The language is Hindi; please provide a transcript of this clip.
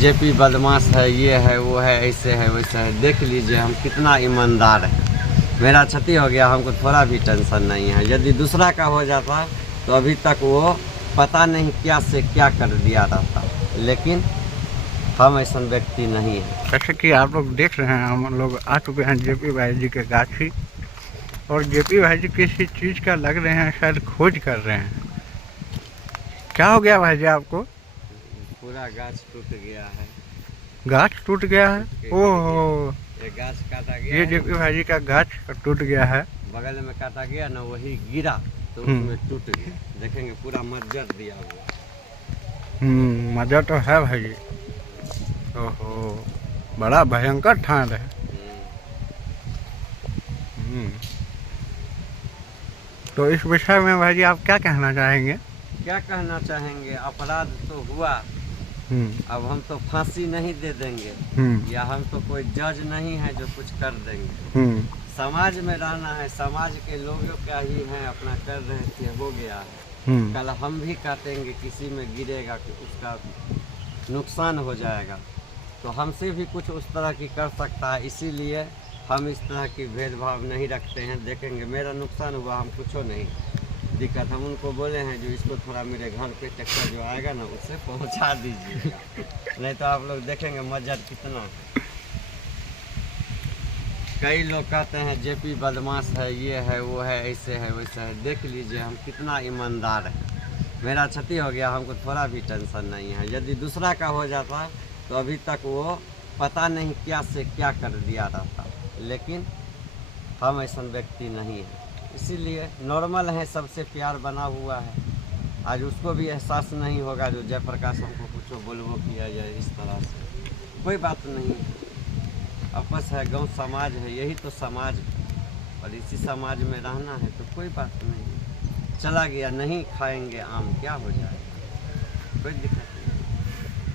जेपी बदमाश है, ये है वो है, ऐसे है वैसे है। देख लीजिए हम कितना ईमानदार है। मेरा क्षति हो गया, हमको थोड़ा भी टेंशन नहीं है। यदि दूसरा का हो जाता तो अभी तक वो पता नहीं क्या से क्या कर दिया रहता, लेकिन हम ऐसा व्यक्ति नहीं है। जैसे कि आप लोग देख रहे हैं, हम लोग आ चुके हैं जेपी भाई जी के गाछी, और जेपी भाई जी किसी चीज़ का लग रहे हैं, शायद खोज कर रहे हैं। क्या हो गया भाई जी आपको? पूरा गाछ टूट गया है। गाछ टूट गया है? ओहो, ये गाछ काटा गया। ये जेपी भाई जी का गाछ टूट गया है। बगल में काटा गया ना, वही गिरा तो उसमें टूट गया। देखेंगे पूरा मज्जर दिया हुआ। मजा तो है भाई जी। ओहो, बड़ा भयंकर ठान है। तो इस विषय में भाई जी आप क्या कहना चाहेंगे? क्या कहना चाहेंगे, अपराध तो हुआ, अब हम तो फांसी नहीं दे देंगे, या हम तो कोई जज नहीं है जो कुछ कर देंगे। समाज में रहना है, समाज के लोगों का ही है, अपना कर रहे थे, हो गया है। कल हम भी काटेंगे, किसी में गिरेगा कि उसका नुकसान हो जाएगा, तो हमसे भी कुछ उस तरह की कर सकता है। इसीलिए हम इस तरह की भेदभाव नहीं रखते हैं। देखेंगे मेरा नुकसान हुआ, हम कुछो नहीं दिक्कत, हम उनको बोले हैं जो इसको थोड़ा मेरे घर पे ट्रैक्टर जो आएगा ना उससे पहुंचा दीजिएगा, नहीं तो आप लोग देखेंगे मज्जर कितना। कई लोग कहते हैं जेपी बदमाश है, ये है वो है, ऐसे है वैसे है। देख लीजिए हम कितना ईमानदार है। मेरा क्षति हो गया, हमको थोड़ा भी टेंशन नहीं है। यदि दूसरा का हो जाता तो अभी तक वो पता नहीं क्या से क्या कर दिया रहता, लेकिन हम ऐसा व्यक्ति नहीं है। इसीलिए नॉर्मल है, सबसे प्यार बना हुआ है। आज उसको भी एहसास नहीं होगा जो जयप्रकाश हमको कुछ बोलबो किया जाए इस तरह से, कोई बात नहीं है। आपस है, गांव समाज है, यही तो समाज है, और इसी समाज में रहना है तो कोई बात नहीं। चला गया, नहीं खाएंगे आम, क्या हो जाएगा, कोई दिक्कत